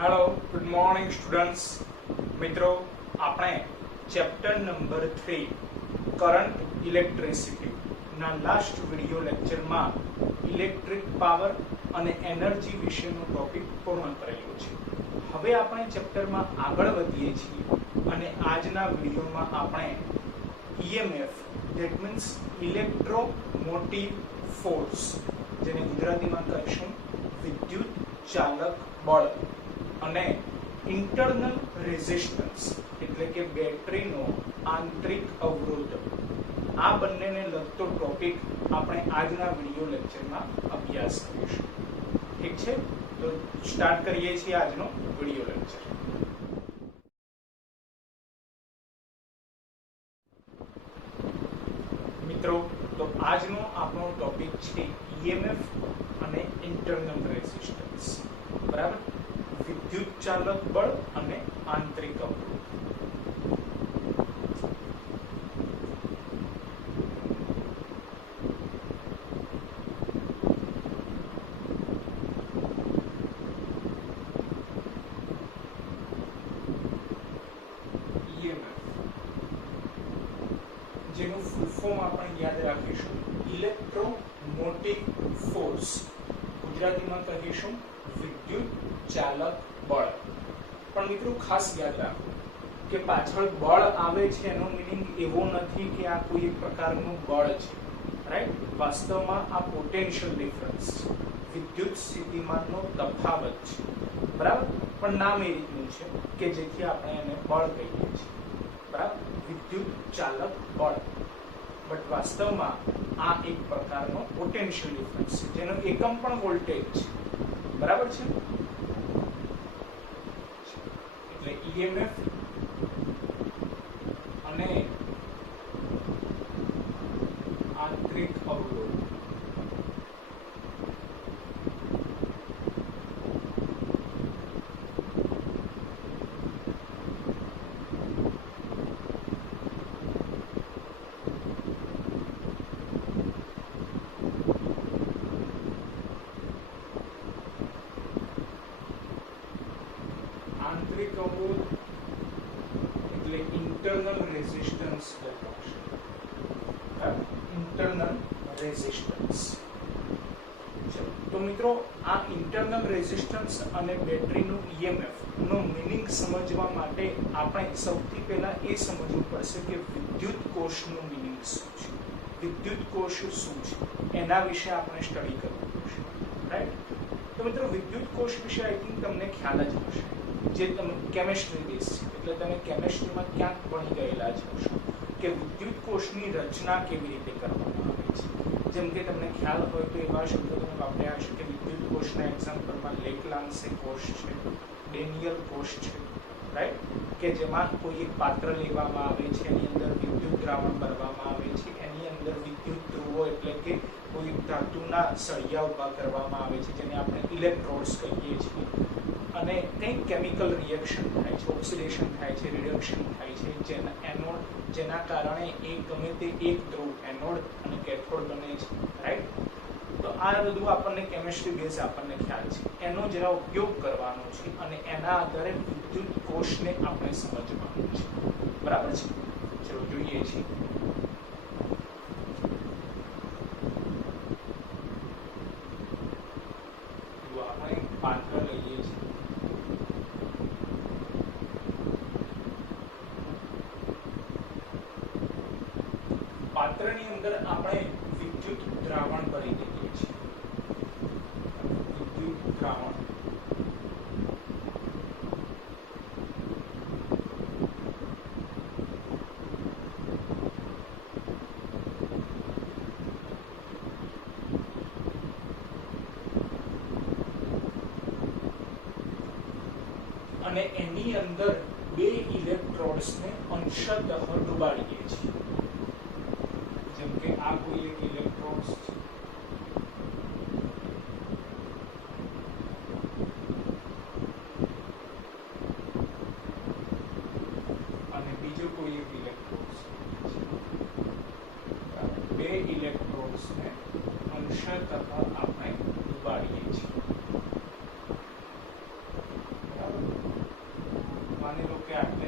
Hello, good morning students. મિત્રો, આપણે chapter number 3 current electricity ના લાસ્ટ વિડિયો લેક્ચરમાં ઇલેક્ટ્રિક પાવર અને એનર્જી વિશેનો ટોપિક પૂર્ણ કરેલો છે. હવે આપણે ચેપ્ટરમાં આગળ વધીએ છીએ અને આજના વિડિયોમાં આપણે EMF that means electromotive force, જેને ગુજરાતીમાં કહીશું વિદ્યુત ચાલક બળ, અને ઇન્ટરનલ રેઝિસ્ટન્સ એટલે કે બેટરીનો આંતરિક અવરોધ, આ બંનેને લગતો ટોપિક આપણે આજના વિડિયો લેક્ચરમાં અભ્યાસ કરીશું. ઠીક છે, તો સ્ટાર્ટ કરીએ છીએ આજનો વિડિયો લેક્ચર. મિત્રો, તો આજનો આપણો ટોપિક છે EMF અને ઇન્ટરનલ રેઝિસ્ટન્સ. બરાબર, વિદ્યુત ચાલક બળ અને આંતરિક અવરોધ. જેનું ફૂલ ફોર્મ આપણે યાદ રાખીશું ઇલેક્ટ્રોમોટિવ ફોર્સ, ગુજરાતીમાં કહીશું વિદ્યુત ચાલક બળ. પણ મિત્રો ખાસ યાદ રાખો કે પાછળ બળ આવે છે એનો મીનિંગ એવો નથી કે આ કોઈ એક પ્રકારનું બળ છે, રાઈટ? વાસ્તવમાં આ પોટેન્શિયલ ડિફરન્સ, વિદ્યુત સ્થિતિમાનનો તફાવત છે. બરાબર, પણ નામ એ રીતનું છે કે જેથી આપણે એને બળ કહીએ છીએ. બરાબર, વિદ્યુત ચાલક બળ, બટ વાસ્તવમાં આ એક પ્રકારનો પોટેન્શિયલ ડિફરન્સ છે જેનો એકમ પણ વોલ્ટેજ છે. બરાબર છે, એટલે EMF અને આંતરિક અવરોધ. આંતરિક અવરોધ એટલે ઇન્ટરનલ રેઝિસ્ટન્સ કહેવાશે. Internal resistance. તો મિત્રો, આ ઇન્ટરનલ રેઝિસ્ટન્સ અને બેટરીનું EMF નો મીનિંગ સમજવા માટે આપણે સૌથી પહેલા એ સમજવું પડશે કે વિદ્યુત કોષનું મીનિંગ શું છે, વિદ્યુત કોષ શું છે, એના વિશે આપણે સ્ટડી કરવું પડશે. રાઈટ? તો મિત્રો, વિદ્યુત કોષ વિશે આઈ થિંક તમને ખ્યાલ જ હશે, જે તમે કેમિસ્ટ્રી બેઝ છે, એટલે તમે કેમિસ્ટ્રીમાં ક્યાંક ભણી ગયેલા જ હશો કે વિદ્યુત કોષની રચના કેવી રીતે કરવામાં આવે છે. જેમ કે તમને ખ્યાલ હોય તો એવા શબ્દો તમે વાપર્યા હશે કે વિદ્યુત કોષના એક્ઝામ્પલમાં લેકલાન્સે કોષ છે, ડેનિયલ કોષ છે, રાઈટ? કે જેમાં કોઈ એક પાત્ર લેવામાં આવે છે, એની અંદર વિદ્યુત દ્રાવણ ભરવામાં આવે છે, એની અંદર વિદ્યુત ધ્રુવો એટલે કે કોઈ ધાતુના સળિયા ઉભા કરવામાં આવે છે, જેને આપણે ઇલેક્ટ્રોડ્સ કહીએ છીએ, અને કંઈક કેમિકલ રિએક્શન થાય છે, ઓક્સિડેશન થાય છે, રિડક્શન થાય છે, જેના કારણે એ ગમે તે એક ધ્રુવ એનોડ અને કેથોડ બને છે. રાઈટ? તો આ બધું આપણને કેમિસ્ટ્રી બેઝ આપણને ખ્યાલ છે, એનો જરા ઉપયોગ કરવાનો છે અને એના આધારે વિદ્યુત કોષને આપણે સમજવાનું છે. બરાબર છે? ચલો જોઈએ છીએ. આપણે પાત્ર લઈએ છીએ. પાત્રની અંદર આપણે વિદ્યુત દ્રાવણ ભરી દઈએ છીએ. વિદ્યુત દ્રાવણ. અને એની અંદર બે ઇલેક્ટ્રોડ્સને અંશતઃ ડુબાડીએ છીએ. જેમ કે આ કોઈ એક ઇલેક્ટ્રોડ્સ છે, અને બીજો કોઈ એક ઇલેક્ટ્રોડ્સ છે. બે ઇલેક્ટ્રોડ્સને અંશતઃ આપણે ડુબાડીએ છીએ. બરાબર?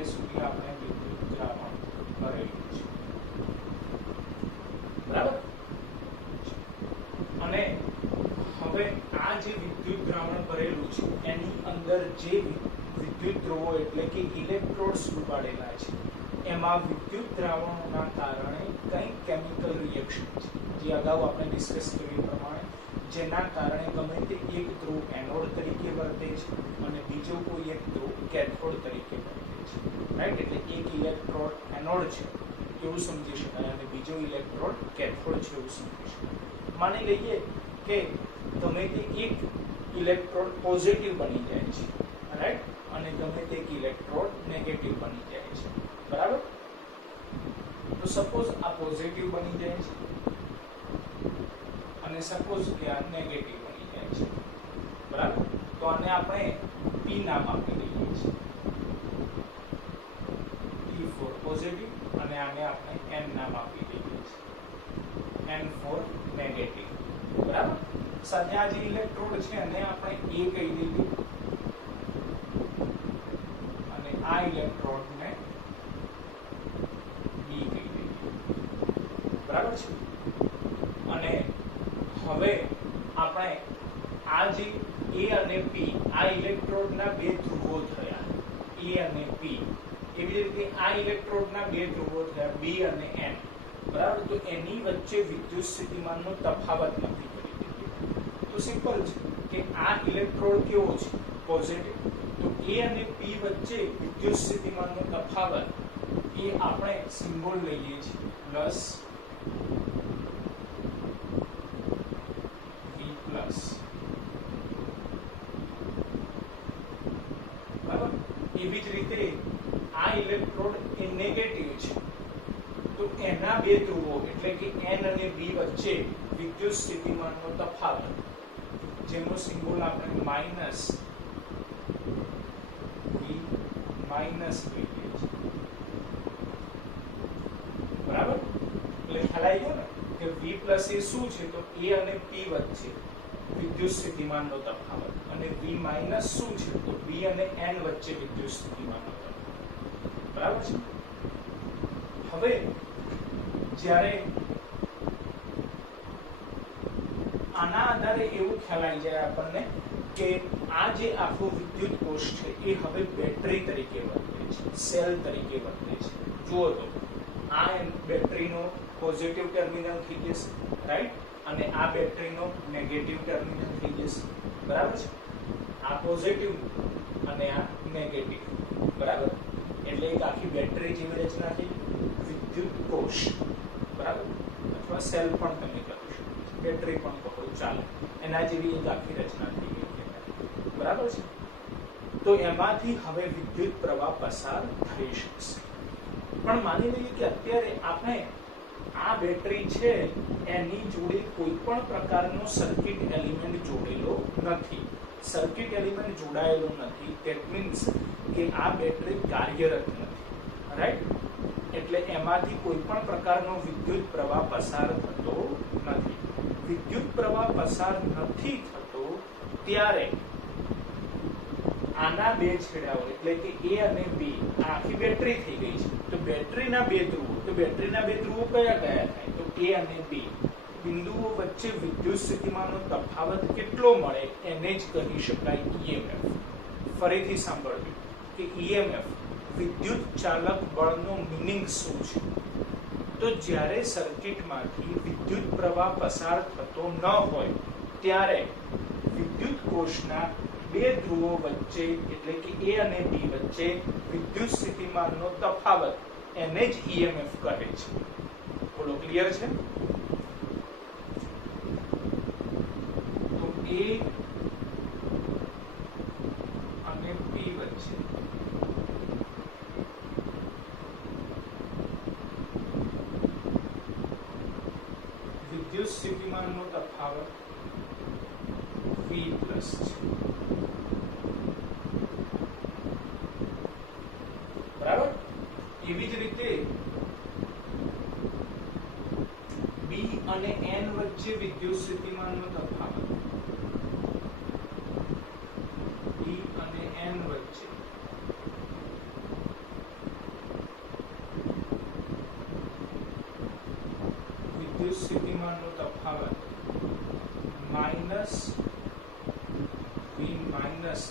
અત્યારે સુધી આપણે વિદ્યુત દ્રાવણ કરેલું છે, બરાબર. અને હવે આ જે વિદ્યુત દ્રાવણ કરેલું છે એની અંદર જે વિદ્યુત ધ્રુવો એટલે કે ઇલેક્ટ્રોડ્સ ડૂબાડેલા છે એમાં વિદ્યુત દ્રાવણોના કારણે કંઈક કેમિકલ રિએક્શન છે, જે અગાઉ આપણે ડિસ્કસ કર્યું પ્રમાણે, જેના કારણે ગમે તે એક ધ્રુવ એનોડ તરીકે વર્તે છે અને બીજો કોઈ એક ધ્રુવ કેથોડ તરીકે વર્તે છે, રાઈટ. એટલે એક ઇલેક્ટ્રોડ એનોડ છે એવું સમજી શકાય અને બીજો ઇલેક્ટ્રોડ કેથોડ છે એવું સમજી શકાય. માની લઈએ કે ગમે તે એક ઇલેક્ટ્રોડ પોઝિટિવ બની જાય છે, રાઈટ, અને ગમે તે એક ઇલેક્ટ્રોડ નેગેટિવ બની જાય છે, બરાબર. તો સપોઝ આ પોઝિટિવ બની જાય છે અને સપોઝ કે આ નેગેટિવ બની જાય છે, બરાબર. તો આને આપણે P નામ આપી દઈએ છીએ, P ફોર પોઝિટિવ, અને આને આપણે N નામ આપી દઈએ છીએ, N ફોર નેગેટિવ, બરાબર. સાથે આ જે ઇલેક્ટ્રોડ છે એને આપણે A કહી દઈએ અને આ ઇલેક્ટ્રોડને B કહી દઈએ, બરાબર છે. અને હવે આપણે આ જે A અને P આ ઇલેક્ટ્રોડના બે ધ્રુવો થયા, A અને P, એવી રીતે આ ઇલેક્ટ્રોડના બે ધ્રુવો થયા B અને N, બરાબર. તો એની વચ્ચે વિદ્યુત સ્થિતિમાનનો તફાવત નક્કી કરી દીધો. તો સિમ્પલ છે કે આ ઇલેક્ટ્રોડ કેવો છે, પોઝિટિવ, તો A અને P વચ્ચે વિદ્યુત સ્થિતિમાનનો તફાવત એ આપણે સિમ્બોલ લઈએ છીએ પ્લસ V પ્લસ, બરાબર. એવી જ રીતે આ ઇલેક્ટ્રોડ એ નેગેટિવ છે તો એના બે ધ્રુવો એટલે કે N અને B વચ્ચે વિદ્યુત સ્થિતિમાનનો તફાવત જેનો સિમ્બોલ આપણે માઈનસ V માઈનસ લઈએ છીએ, બરાબર. એટલે ખ્યાલ આવી ગયો ને કે V પ્લસ એ શું છે, તો A અને P વચ્ચે વિદ્યુત સ્થિતિમાનનો તફાવત, અને V માઈનસ શું છે, તો B અને N વચ્ચે વિદ્યુત સ્થિતિમાનનો તફાવત, બરાબર છે. હવે જ્યારે આના આધારે એવું ખ્યાલ આવી જાય આપણને કે આ જે આખો વિદ્યુત કોષ છે એ હવે બેટરી તરીકે વર્તે છે, સેલ તરીકે વર્તે છે. જુઓ તો આ બેટરીનો પોઝિટિવ ટર્મિનલ થઈ જશે, રાઈટ, અને આ બેટરીનો નેગેટિવ ટર્મિનલ થઈ જશે, બરાબર છે. આ પોઝિટિવ અને આ નેગેટિવ, બરાબર. એટલે એક આખી બેટરી જેવી રચના થઈ, વિદ્યુત કોષ, બરાબર, અથવા સેલ પણ તમે કહી શકો, બેટરી પણ કહો ચાલે, એના જેવી એક આખી રચના થઈ ગઈ, બરાબર છે. તો એમાંથી હવે વિદ્યુત પ્રવાહ પસાર થઈ શકશે. પણ માની લઈએ કે અત્યારે આપણે આ બેટરી છે એની જોડે કોઈ પણ પ્રકારનો સર્કિટ એલિમેન્ટ જોડેલો નથી, સર્કિટ એલિમેન્ટ જોડાયેલો નથી, ધેટ મીન્સ કે આ બેટરી કાર્યરત નથી, રાઈટ. એટલે એમાંથી કોઈ પણ પ્રકારનો વિદ્યુત પ્રવાહ પસાર થતો નથી. વિદ્યુત પ્રવાહ પસાર નથી થતો ત્યારે આના બે છેડાઓ એટલે કે A અને B આ આખી બેટરી થઈ ગઈ છે, તો બેટરીના બે ધ્રુવો, તો બેટરીના બે ધ્રુવો કયા કયા થાય, તો A અને B બિંદુઓ વચ્ચે વિદ્યુત સ્થિતિમાનનો તફાવત કેટલો મળે એને જ કહી શકાય EMF. ફરીથી સાંભળજો કે EMF વિદ્યુત ચાલક બળનો મીનિંગ શું છે, તો જ્યારે સર્કિટમાંથી વિદ્યુત પ્રવાહ પસાર થતો ન હોય ત્યારે વિદ્યુત કોષના બે ધ્રુવો વચ્ચે એટલે કે A અને B વચ્ચે વિદ્યુત સ્થિતિમાનનો તફાવત એને જ EMF કહે છે. બોલો ક્લિયર છે? તો A અને B વચ્ચે વિદ્યુત સ્થિતિમાનનો તફાવત V પ્લસ છે, બરાબર. એવી જ રીતે B અને N વચ્ચે વિદ્યુત સ્થિતિમાનનો તફાવત B અને N વચ્ચે વિદ્યુત સ્થિતિમાનનો તફાવત માઇનસ વી માઇનસ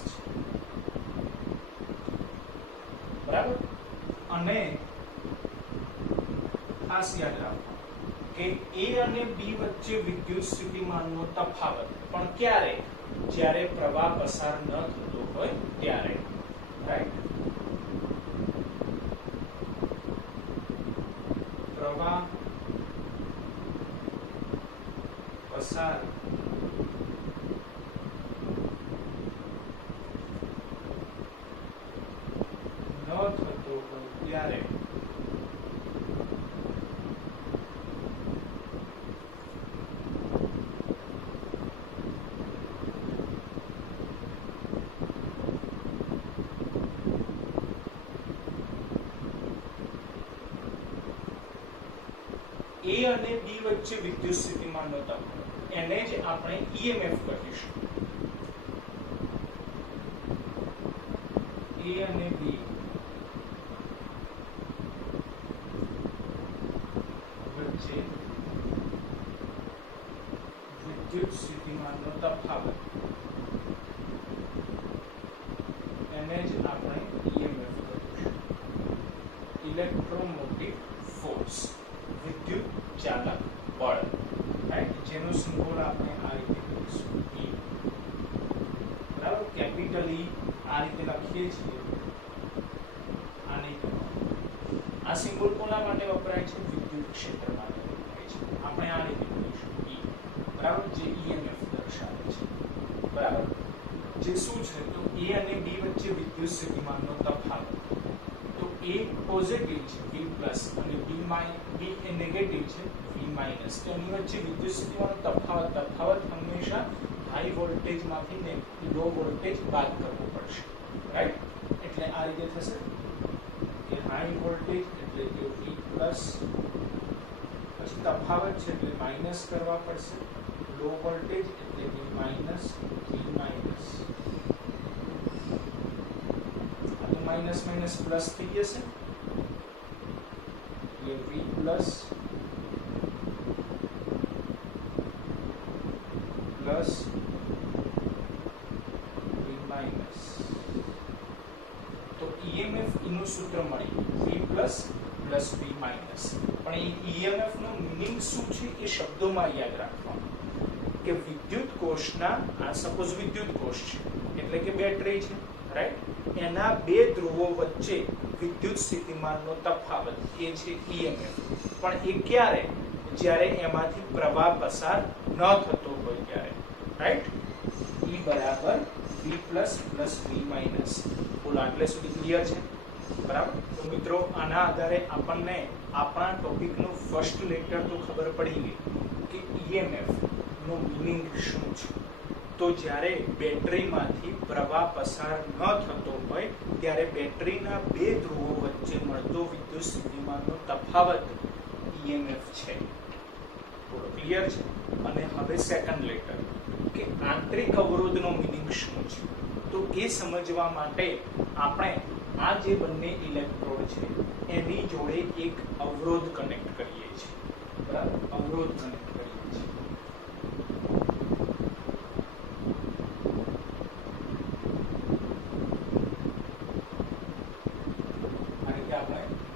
બરાબર. અને ખાસ યાદ રાખો કે એ અને બી વચ્ચે વિદ્યુત સ્થિતિમાનનો તફાવત પણ ક્યારે? જ્યારે પ્રવાહ પસાર ન થતો હોય ત્યારે, રાઈટ. પ્રવાહ પસાર ન થતો હોય ત્યારે એ અને બી વચ્ચે વિદ્યુત સ્થિતિમાનનો તફાવત, એને જ આપણે ઈએમએફ કહીશું. એ અને બી વચ્ચે વિદ્યુત સ્થિતિમાનનો તફાવત, એને જ આપણે ઈએમએફ કહીશું. ઇલેક્ટ્રોમોટિવ ફોર્સ, વિદ્યુત ચાલક બળ, રાઈટ. જેનો સિમ્બોલ આપણે આ રીતે લખીશું E, બરાબર. કેપિટલ E આ રીતે લખીએ છીએ. આ સિમ્બોલ કોના માટે વપરાય છે? વિદ્યુત ક્ષેત્ર માટે વપરાય છે. આપણે આ રીતે લખીશું E, બરાબર, જે ઈએમએફ દર્શાવે છે. બરાબર. જે શું છે? તો એ અને બી વચ્ચે વિદ્યુત સ્થિતિમાનનો તફાવત. તો એ પોઝિટિવ છે V પ્લસ અને બી એ નેગેટિવ છે V માઇનસ. તો એની વચ્ચે વિદ્યુત સ્થિતિમાનનો તફાવત હંમેશા હાઈ વોલ્ટેજ માંથી લો વોલ્ટેજ બાદ કરવો પડશે, રાઈટ. એટલે આ રીતે થશે કે હાઈ વોલ્ટેજ એટલે કે V પ્લસ, પછી તફાવત છે એટલે માઇનસ કરવા પડશે, લો વોલ્ટેજ એટલે V minus, V minus. Minus minus plus થઈ જશે, એટલે V plus plus V minus. તો ઈએમએફ નું સૂત્ર મળ્યું V plus plus V minus. પણ એ ઈએમએફ નો મીનિંગ શું છે એ શબ્દોમાં યાદ રાખવાનું કે વિદ્યુત કોષના, આ સપોઝ વિદ્યુત કોષ છે એટલે કે બેટરી છે, રાઈટ. એના બે ધ્રુવો વચ્ચે વિદ્યુત સ્થિતિમાનનો તફાવત એ છે ઈએમએફ. પણ એ ક્યારે? જ્યારે એમાંથી પ્રવાહ પસાર ન થતો હોય ત્યારે, રાઈટ. E બરાબર V plus plus V minus. બોલો આટલે સુધી ક્લિયર છે? બરાબર. તો મિત્રો આના આધારે આપણને આપણા ટોપિકનું ફર્સ્ટ લેક્ચર તો ખબર પડી ગઈ કે ઈએમએફ નો મીનિંગ શું છે. તો જ્યારે બેટરીમાંથી પ્રવાહ પસાર ન થતો હોય ત્યારે બેટરીના બે ધ્રુવો વચ્ચે મળતો વિદ્યુત સ્થિતિમાનનો તફાવત ઈએમએફ છે. બોલો ક્લિયર છે? અને હવે સેકન્ડ લેટર કે આંતરિક અવરોધનો મીનિંગ શું છે. તો એ સમજવા માટે આપણે આ જે બંને ઇલેક્ટ્રોડ છે એની જોડે એક અવરોધ કનેક્ટ કરીએ છીએ, બરાબર. અવરોધ કનેક્ટ કરીએ છીએ.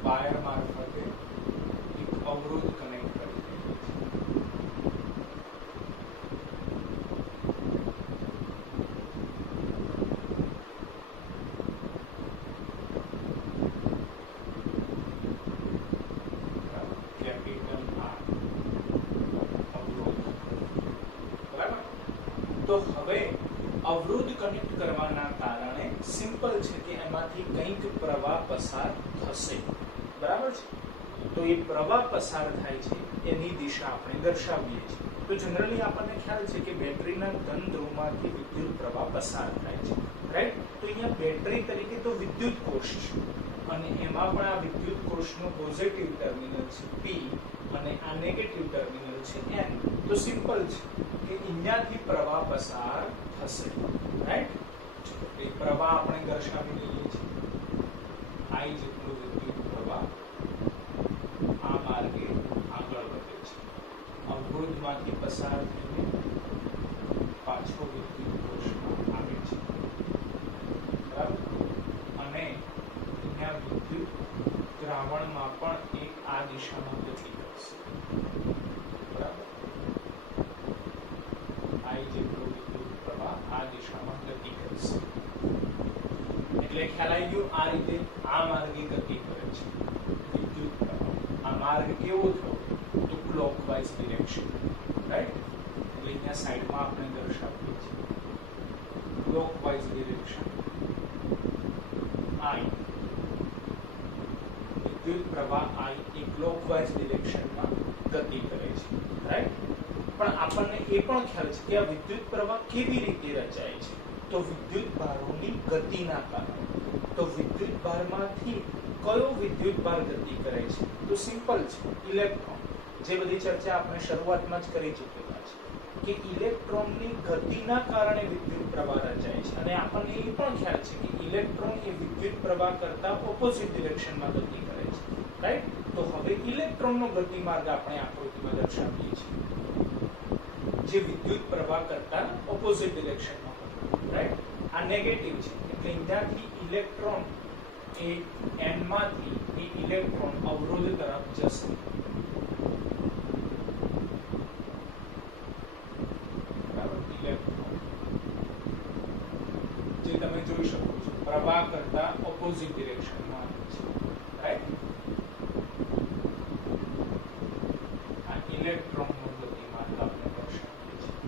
વાયર મારફતે એક અવરોધ કનેક્ટ કરી દઈએ છીએ. કેપિટલ R અવરોધ, બરાબર. તો હવે અવરોધ કનેક્ટ કરવાના કારણે સિમ્પલ છે કે એમાંથી કંઈક પ્રવાહ પસાર થશે, બરાબર છે. તો એ પ્રવાહ પસાર થાય છે એની દિશા આપણે દર્શાવીએ છીએ. તો જનરલી આપણને ખ્યાલ છે કે બેટરીના ધન ધ્રુવમાંથી વિદ્યુત પ્રવાહ પસાર થાય છે, રાઈટ. તો અહીંયા બેટરી તરીકે તો વિદ્યુત કોષ છે અને એમાં પણ આ વિદ્યુત કોષનું પોઝિટિવ ટર્મિનલ છે P અને આ નેગેટિવ ટર્મિનલ છે N. તો સિમ્પલ છે કે અહીંયાથી પ્રવાહ પસાર થશે, રાઈટ. એ પ્રવાહ આપણે દર્શાવી લઈએ છીએ I જેટલું વિદ્યુત પ્રવાહ આ માર્ગે આગળ વધે છે. અવરોધમાંથી પસાર થઈને પાછો વિદ્યુત કોષમાં આવે છે, બરાબર. અને અહીંયા વિદ્યુત દ્રાવણમાં પણ એક આ દિશામાં ગતિ કરશે, બરાબર. આ જેટલો વિદ્યુત પ્રવાહ આ દિશામાં ગતિ કરશે, એટલે ખ્યાલ આવી ગયો. આ રીતે આ માર્ગે ગતિ કરે છે વિદ્યુત પ્રવાહ. આ માર્ગ કેવો થયો તો ક્લોકવાઇઝ ડિરેક્શન, રાઈટ. એટલે અહીંયા સાઈડમાં આપણે દર્શાવીએ છીએ ક્લોકવાઇઝ ડિરેક્શન I. વિદ્યુત પ્રવાહ I એ ક્લોકવાઇઝ ડિરેક્શનમાં ગતિ કરે છે, રાઈટ. પણ આપણને એ પણ ખ્યાલ છે કે આ વિદ્યુત પ્રવાહ કેવી રીતે રચાય છે, તો વિદ્યુત ભારોની ગતિના કારણે. તો વિદ્યુત ભારમાંથી કયો વિદ્યુત ભાર ગતિ કરે છે, તો સિમ્પલ છે, ઇલેક્ટ્રોન. જે બધી ચર્ચા આપણે શરૂઆતમાં જ કરી ચૂકેલા છે કે ઇલેક્ટ્રોનની ગતિના કારણે વિદ્યુત પ્રવાહ રચાય છે. અને આપણને એ પણ ખ્યાલ છે કે ઇલેક્ટ્રોન એ વિદ્યુત પ્રવાહ કરતા ઓપોઝિટ ડિરેક્શનમાં ગતિ કરે છે, રાઈટ. તો હવે ઇલેક્ટ્રોનનો ગતિમાર્ગ આપણે આકૃતિમાં દર્શાવીએ છીએ, જે વિદ્યુત પ્રવાહ કરતા ઓપોઝિટ ડિરેક્શનમાં, રાઈટ. આ નેગેટિવ છે, એટલે અહીંયાથી ઇલેક્ટ્રોન એ n માંથી એ ઇલેક્ટ્રોન અવરોધ તરફ જશે, બરાબર. ઇલેક્ટ્રોન જે તમે જોઈ શકો છો પ્રવાહ કરતા ઓપોઝિટ ડિરેક્શનમાં છે, રાઈટ. આ ઇલેક્ટ્રોનનો ગતિમાર્ગ આપણે દર્શાવીએ છીએ,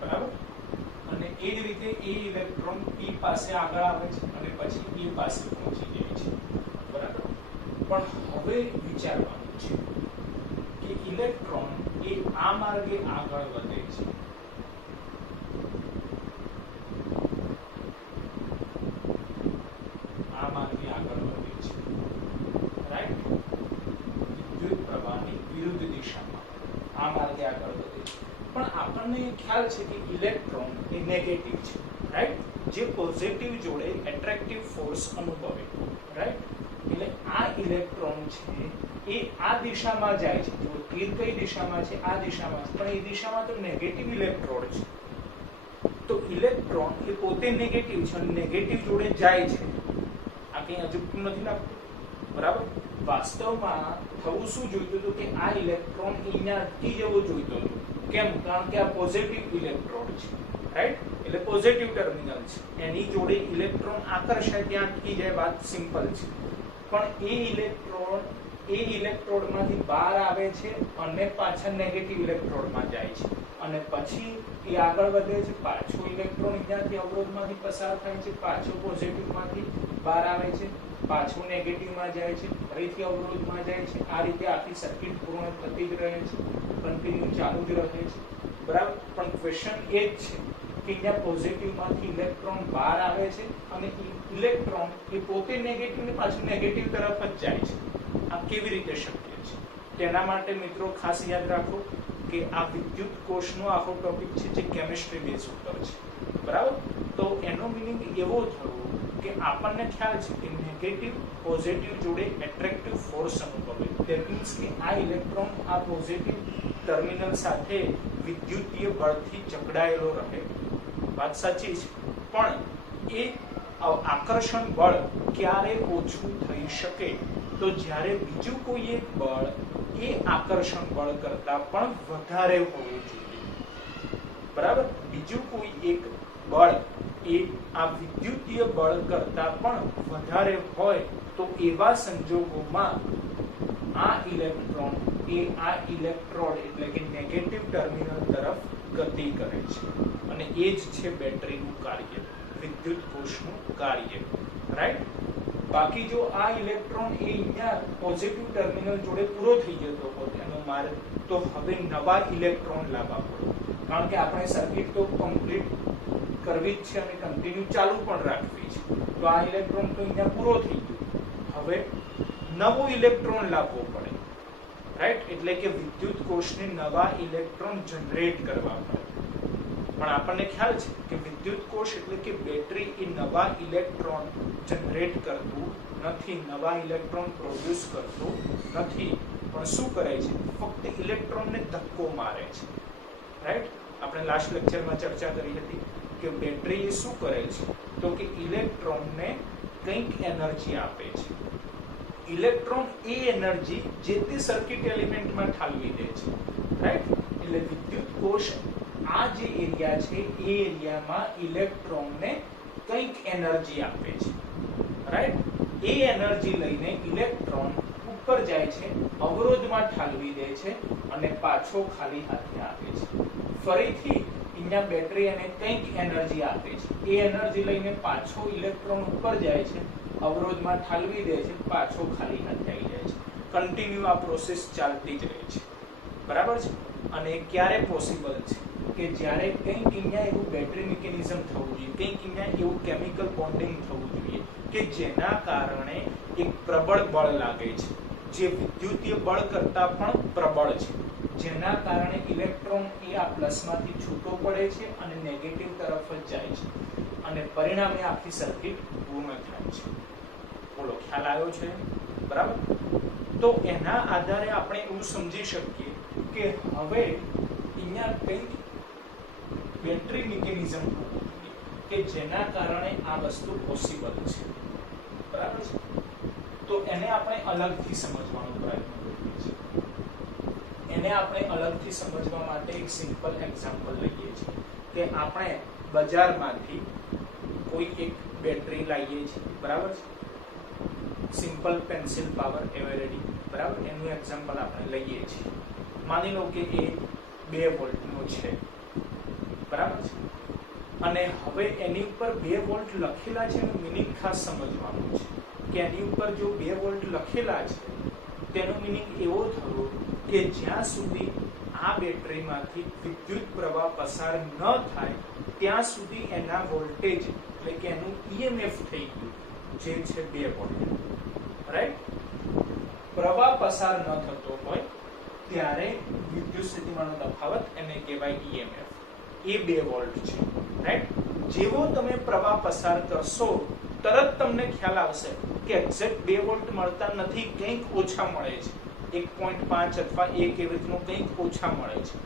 બરાબર. અને એ જ રીતે એ ઇલેક્ટ્રોન P પાસે આગળ આવે છે અને પછી E પાસે પહોંચી જાય છે, બરાબર. પણ હવે વિચારવાનું છે કે ઇલેક્ટ્રોન એ આ માર્ગે આગળ વધે છે, આ માર્ગે આગળ વધે છે, રાઈટ. વિદ્યુત પ્રવાહની વિરુદ્ધ દિશામાં આ માર્ગે આગળ વધે છે. પણ આપણને ખ્યાલ છે કે ઇલેક્ટ્રોન એ નેગેટિવ છે, રાઈટ. જે પોઝિટિવ જોડે એટ્રેક્ટિવ ફોર્સ અનુભવે, રાઈટ. એટલે આ ઇલેક્ટ્રોન છે એ આ દિશામાં જાય છે. જો તીર કઈ દિશામાં છે, આ દિશામાં છે, પણ એ દિશામાં તો નેગેટિવ ઇલેક્ટ્રોડ છે. તો ઇલેક્ટ્રોન એ પોતે નેગેટિવ છે અને નેગેટિવ જોડે જાય છે. આ કઈ અજુગતું નથી લાગતું, બરાબર. વાસ્તવમાં થવું શું જોઈતું હતું કે આ ઇલેક્ટ્રોન અહીંયા અટકી જવો જોઈતો હતો. કેમ? કારણ કે આ પોઝિટિવ ઇલેક્ટ્રોડ છે, રાઈટ. એટલે પોઝિટિવ ટર્મિનલ છે, એની જોડે ઇલેક્ટ્રોન આકર્ષાય ત્યાં અટકી જાય, વાત સિમ્પલ છે. પણ એ ઇલેક્ટ્રોડમાંથી બહાર આવે છે અને પાછા નેગેટિવ ઇલેક્ટ્રોડમાં જાય છે અને પછી એ આગળ વધે છે. પાછો ઇલેક્ટ્રોન અહીંયાથી અવરોધમાંથી પસાર થાય છે, પાછો પોઝિટિવમાંથી બહાર આવે છે, પાછો નેગેટિવમાં જાય છે, ફરીથી અવરોધમાં જાય છે. આ રીતે આખી સર્કિટ પૂર્ણ થતી જ રહે છે, કન્ટિન્યુ ચાલુ જ રહે છે, બરાબર. પણ ક્વેશ્ચન એ જ છે કે અહીંયા પોઝિટિવમાંથી ઇલેક્ટ્રોન બહાર આવે છે અને ઇલેક્ટ્રોન એ પોતે નેગેટિવ ને પાછું નેગેટિવ તરફ જ જાય છે. આ કેવી રીતે શક્ય છે? તેના માટે મિત્રો ખાસ યાદ રાખો કે આ વિદ્યુત કોષનો આખો ટોપિક છે જે કેમિસ્ટ્રી બેઝ ઉપર છે, બરાબર. તો એનો મીનિંગ એવો થયો કે આપણને ખ્યાલ છે કે નેગેટિવ પોઝિટિવ જોડે એટ્રેક્ટિવ ફોર્સ અનુભવે. ધેટ મીન્સ કે આ ઇલેક્ટ્રોન આ પોઝિટિવ ટર્મિનલ સાથે વિદ્યુતીય બળથી જકડાયેલો રહે, વાત સાચી છે. પણ એ આકર્ષણ બળ ક્યારે ઓછું થઈ શકે તો જ્યારે બીજું કોઈ એક બળ એ આકર્ષણ બળ કરતા પણ વધારે હોવું જોઈએ, બરાબર. બીજું કોઈ એક બળ એ આ વિદ્યુતીય બળ કરતા પણ વધારે હોય તો એવા સંજોગોમાં આ ઇલેક્ટ્રોન એ આ ઇલેક્ટ્રોડ એટલે કે નેગેટિવ ટર્મિનલ તરફ ગતિ કરે છે અને એ જ છે બેટરીનું કાર્ય, વિદ્યુત કોષનું કાર્ય, રાઈટ. બાકી જો આ ઇલેક્ટ્રોન એ અહીંયા પોઝિટિવ ટર્મિનલ જોડે પૂરો થઈ જતો હોત એનો માર્ગ, તો હવે નવા ઇલેક્ટ્રોન લાવવા પડે. કારણ કે આપણે સર્કિટ તો કમ્પ્લીટ કરવી જ છે અને કન્ટિન્યુ ચાલુ પણ રાખવી છે. તો આ ઇલેક્ટ્રોન તો અહીંયા પૂરો થઈ ગયો, હવે નવો ઇલેક્ટ્રોન લાવવો પડે, રાઈટ. એટલે કે વિદ્યુત કોષને નવા ઇલેક્ટ્રોન જનરેટ કરવા પડે, પણ આપણને ખ્યાલ છે કે વિદ્યુત કોષ એટલે કે બેટરી એ નવા ઇલેક્ટ્રોન જનરેટ કરતું નથી, નવા ઇલેક્ટ્રોન પ્રોડ્યુસ કરતું નથી, પણ શું કરે છે, ફક્ત ઇલેક્ટ્રોનને ધક્કો મારે છે. રાઈટ? આપણે લાસ્ટ લેક્ચરમાં ચર્ચા કરી હતી કે બેટરી એ શું કરે છે, તો કે ઇલેક્ટ્રોનને કંઈક એનર્જી આપે છે. ઇલેક્ટ્રોન એ એનર્જી જે તે સર્કિટ એલિમેન્ટમાં ઠાલવી દે છે. રાઈટ? એટલે વિદ્યુત કોષ આ જે એરિયા છે એ એરિયામાં ઇલેક્ટ્રોનને કંઈક એનર્જી આપે છે. રાઈટ? એ એનર્જી લઈને ઇલેક્ટ્રોન ઉપર જાય છે, અવરોધમાં ઠાલવી દે છે અને પાછો ખાલી હાથે આવે છે. ફરીથી અહીંયા બેટરી એને કંઈક એનર્જી આપે છે, એ એનર્જી લઈને પાછો ઇલેક્ટ્રોન ઉપર જાય છે, અવરોધમાં ઠાલવી દે છે, પાછો ખાલી હાથે આવી જાય છે. કન્ટિન્યુ આ પ્રોસેસ ચાલતી જ રહે છે. બરાબર છે? અને ક્યારે પોસિબલ છે કે જ્યારે કંઈક અહીંયા એવું બેટરી મિકેનિઝમ થવું જોઈએ, કંઈક અહીંયા એવું કેમિકલ બોન્ડિંગ થવું જોઈએ કે જેના કારણે એક પ્રબળ બળ લાગે છે, જે વિદ્યુતીય બળ કરતા પણ પ્રબળ છે, જેના કારણે ઇલેક્ટ્રોન એ આ પ્લસમાંથી છૂટો પડે છે અને નેગેટિવ તરફ જ જાય છે અને પરિણામે આખી સર્કિટ પૂર્ણ થાય છે. બોલો, ખ્યાલ આવ્યો છે? બરાબર? તો એના આધારે આપણે એવું સમજી શકીએ કે હવે અહીંયા કંઈક બેટરી મિકેનિઝમ કે જેના કારણે આ વસ્તુ પોસિબલ છે. બરાબર છે? તો એને આપણે અલગથી સમજવાનો પ્રયત્ન કરીએ છીએ. એને આપણે અલગથી સમજવા માટે એક સિમ્પલ એક્ઝામ્પલ લઈએ છીએ કે આપણે બજારમાંથી કોઈ એક બેટરી લાવીએ છીએ. બરાબર છે? Simple pencil power Eveready. બરાબર? એનું એક્ઝામ્પલ આપણે લઈએ છીએ. માની લો કે એ 2 વોલ્ટનો છે. બરાબર છે? અને હવે એની ઉપર 2 વોલ્ટ લખેલા છે એનું મિનિંગ ખાસ સમજવાનું છે કે એની ઉપર જો 2 વોલ્ટ લખેલા છે તેનો મિનિંગ એવો થયો કે જ્યાં સુધી આ બેટરીમાંથી વિદ્યુત પ્રવાહ પસાર ન થાય ત્યાં સુધી એના વોલ્ટેજ એટલે કે એનું ઈએમએફ થઈ ગયું જે છે 2 વોલ્ટ. રાઈટ? પ્રવાહ પસાર ન થતો હોય ત્યારે વિદ્યુત સ્થિતિમાનનો તફાવત એને કહેવાય ઈએમએફ. એ 2 વોલ્ટ છે. રાઈટ? જેવો તમે પ્રવાહ પસાર કરશો તરત તમને ખ્યાલ આવશે કે એક્ઝેક્ટ 2 વોલ્ટ મળતા નથી, કંઈક ઓછા મળે છે, 1.5 અથવા 1 એવી રીતનું કંઈક ઓછા મળે છે.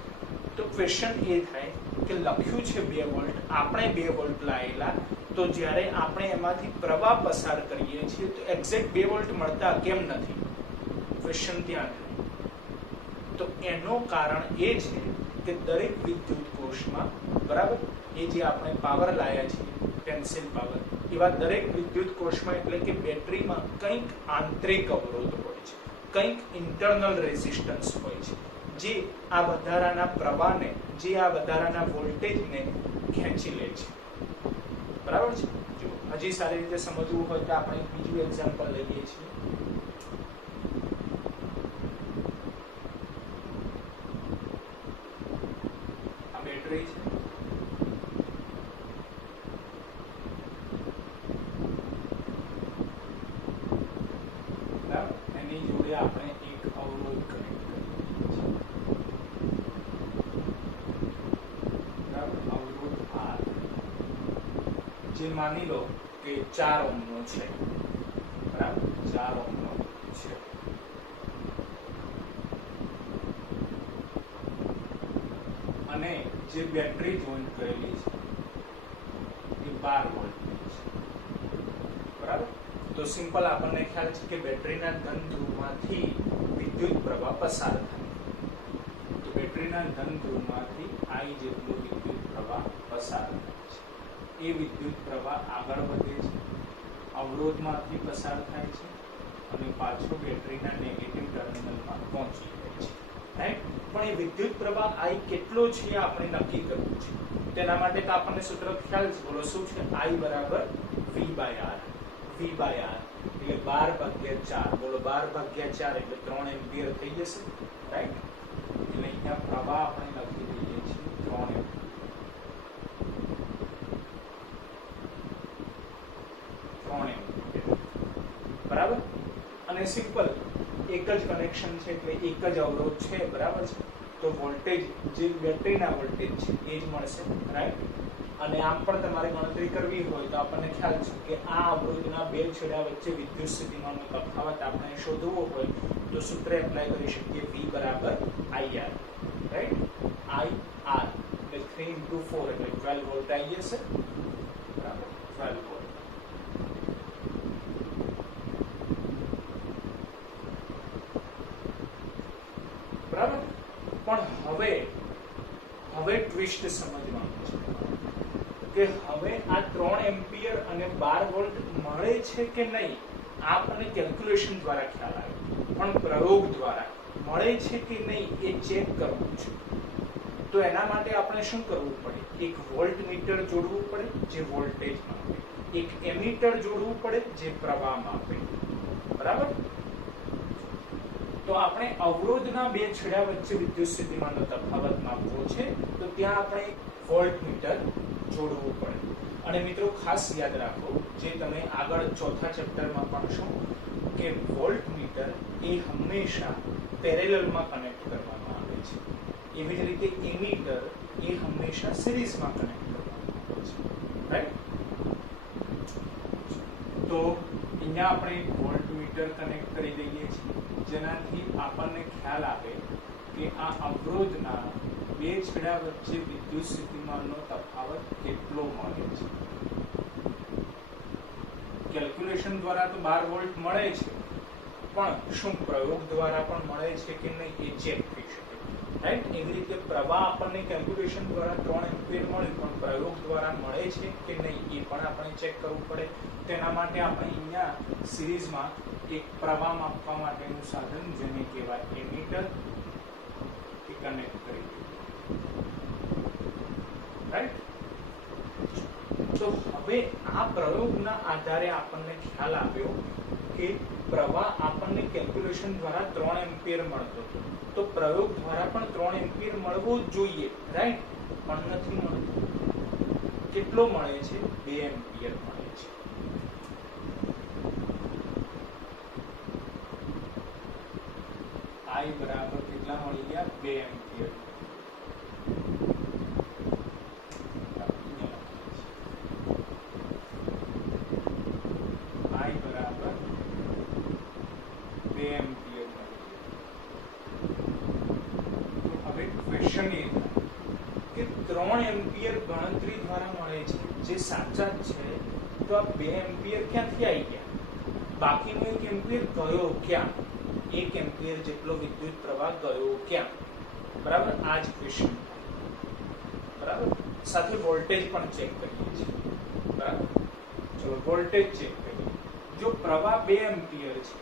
તો ક્વેશ્ચન એ થાય કે લખ્યું છે 2 વોલ્ટ, આપણે 2 વોલ્ટ લાયેલા, તો જ્યારે આપણે એમાંથી પ્રવાહ પસાર કરીએ છીએ તો એક્ઝેક્ટ 2 વોલ્ટ મળતા કેમ નથી? ક્વેશ્ચન ત્યાં થાય. તો એનું કારણ એ છે કે દરેક વિદ્યુત કોષમાં, બરાબર, એ જે આપણે પાવર લાયા છીએ પેન્સિલ પાવર, એવા દરેક વિદ્યુત કોષમાં એટલે કે બેટરીમાં કંઈક આંતરિક અવરોધ હોય છે, કંઈક ઇન્ટરનલ રેઝિસ્ટન્સ હોય છે, જે આ વધારાના પ્રવાહને, જે આ વધારાના વોલ્ટેજને ખેંચી લે છે. બરાબર છે? જો હજી સારી રીતે સમજવું હોય તો આપણે બીજું એક્ઝામ્પલ લઈએ છીએ. આ બેટરી છે. એની જોડે આપણે એક અવરોધ કનેક્ટ કરીએ છીએ. બરાબર? અવરોધ R જે માની લો કે 4 ઓહ્મનો છે. બરાબર? 4 ઓહ્મનો છે. અને જે બેટરી જોઈન્ટ કરેલી છે એ 12 વોલ્ટની છે. બરાબર? તો સિમ્પલ આપણને ખ્યાલ છે કે બેટરીના ધન ધ્રુવમાંથી વિદ્યુત પ્રવાહ પસાર થાય. તો બેટરીના ધન ધ્રુવમાંથી I જેટલો વિદ્યુત પ્રવાહ પસાર થાય છે. એ વિદ્યુત પ્રવાહ આગળ વધે છે, અવરોધમાંથી પસાર થાય છે અને પાછો બેટરીના નેગેટિવ ટર્મિનલમાં પહોંચી જાય છે. રાઈટ? પણ એ વિદ્યુત પ્રવાહ I કેટલો છે આપણે નક્કી કરવું છે. તેના માટે તો આપણને સૂત્ર ખ્યાલ છે. બોલો શું છે? I બરાબર V/R. V/R એટલે 12/4. બોલો 12/4 એટલે 3 એમ્પિયર થઈ જશે. રાઈટ? એટલે અહીંયા પ્રવાહ આપણે લખી દઈએ છીએ 3 એમ્પિયર. 3 એમ્પિયર. બરાબર? અને સિમ્પલ એક જ કનેક્શન છે એટલે એક જ અવરોધ છે. બરાબર છે? તો વોલ્ટેજ જે બેટરીના વોલ્ટેજ છે એ જ મળશે, રાઈટ. અને આમ પણ તમારે ગણતરી કરવી હોય તો આપણને ખ્યાલ છે કે આ અવરોધના બે છેડા વચ્ચે વિદ્યુત સ્થિતિમાનનો તફાવત આપણે શોધવો હોય તો સૂત્ર એપ્લાય કરી શકીએ V બરાબર IR, રાઈટ. IR એટલે 3 into 4 એટલે 12 વોલ્ટ આવી જશે, બરાબર, 12 વોલ્ટ. બરાબર. પણ હવે ટ્વિસ્ટ સમજવાનું છે કે હવે આ 3 એમ્પિયર અને 12 વોલ્ટ મળે છે કે નહીં આ આપણને કેલ્ક્યુલેશન દ્વારા ખ્યાલ આવે, પણ પ્રયોગ દ્વારા મળે છે કે નહીં એ ચેક કરવું છે. તો એના માટે આપણે શું કરવું પડે? એક વોલ્ટમીટર જોડવું પડે જે વોલ્ટેજ માપે, એક એમીટર જોડવું પડે જે પ્રવાહ માપે, બરાબર. તો આપણે અવરોધના બે છેડા વચ્ચે વિદ્યુત સ્થિતિમાનનો તફાવત માપવો છે તો ત્યાં આપણે વોલ્ટમીટર જોડવું પડે. અને મિત્રો ખાસ યાદ રાખો, જે તમે આગળ ચોથા ચેપ્ટરમાં ભણશો કે વોલ્ટમીટર એ હંમેશા પેરેલલમાં કનેક્ટ કરવામાં આવે છે, એવી જ રીતે એમીટર એ હંમેશા સિરીઝમાં કનેક્ટ કરવામાં આવે છે, રાઈટ. તો અહીંયા આપણે વોલ્ટમીટર કનેક્ટ કરી દઈએ છીએ જેનાથી આપણને ખ્યાલ આવે કે આ અવરોધના બે છેડા વચ્ચે વિદ્યુત સ્થિતિમાનનો તફાવત કેટલો મળે છે. કેલ્ક્યુલેશન દ્વારા તો 12 વોલ્ટ મળે છે, પણ શું પ્રયોગ દ્વારા પણ મળે છે કે નહીં એ ચેક થઈ શકે, રાઈટ. એવી રીતે પ્રવાહ આપણને કેલ્ક્યુલેશન દ્વારા 3 એમ્પિયર મળ્યું, પણ પ્રયોગ દ્વારા મળે છે કે નહીં એ પણ આપણે ચેક કરવું પડે. તેના માટે આપણે અહીંયા સિરીઝમાં એક પ્રવાહ માપવા માટેનું સાધન જેને કહેવાય એમીટર એ કનેક્ટ કરી દઈએ, રાઈટ. તો હવે આ પ્રયોગના આધારે આપણને ખ્યાલ આવ્યો કે પ્રવાહ આપણને કેલ્ક્યુલેશન દ્વારા 3 એમ્પિયર મળતો હતો, તો પ્રયોગ દ્વારા પણ 3 એમ્પિયર મળવો જ જોઈએ, રાઈટ. પણ નથી મળતો. કેટલો મળે છે? 2 એમ્પિયર મળે છે. I બરાબર કેટલા મળી ગયા? 2 એમ્પિયર. I બરાબર 2 એમ્પિયર મળી. તો હવે ક્વેશ્ચન એ કે 3 એમ્પિયર ગણતરી દ્વારા મળે છે જે સાચા જ છે, તો આ 2 એમ્પિયર ક્યાંથી આવી ગયા? બાકીનો 1 એમ્પિયર ગયો ક્યાં? 1 એમ્પિયર જેટલો વિદ્યુત પ્રવાહ ગયો ક્યાં? બરાબર, આ જ ક્વેશ્ચન. બરાબર, સાથે વોલ્ટેજ પણ ચેક કરીએ છીએ, બરાબર. ચલો વોલ્ટેજ ચેક કરીએ. જો પ્રવાહ 2 એમ્પિયર છે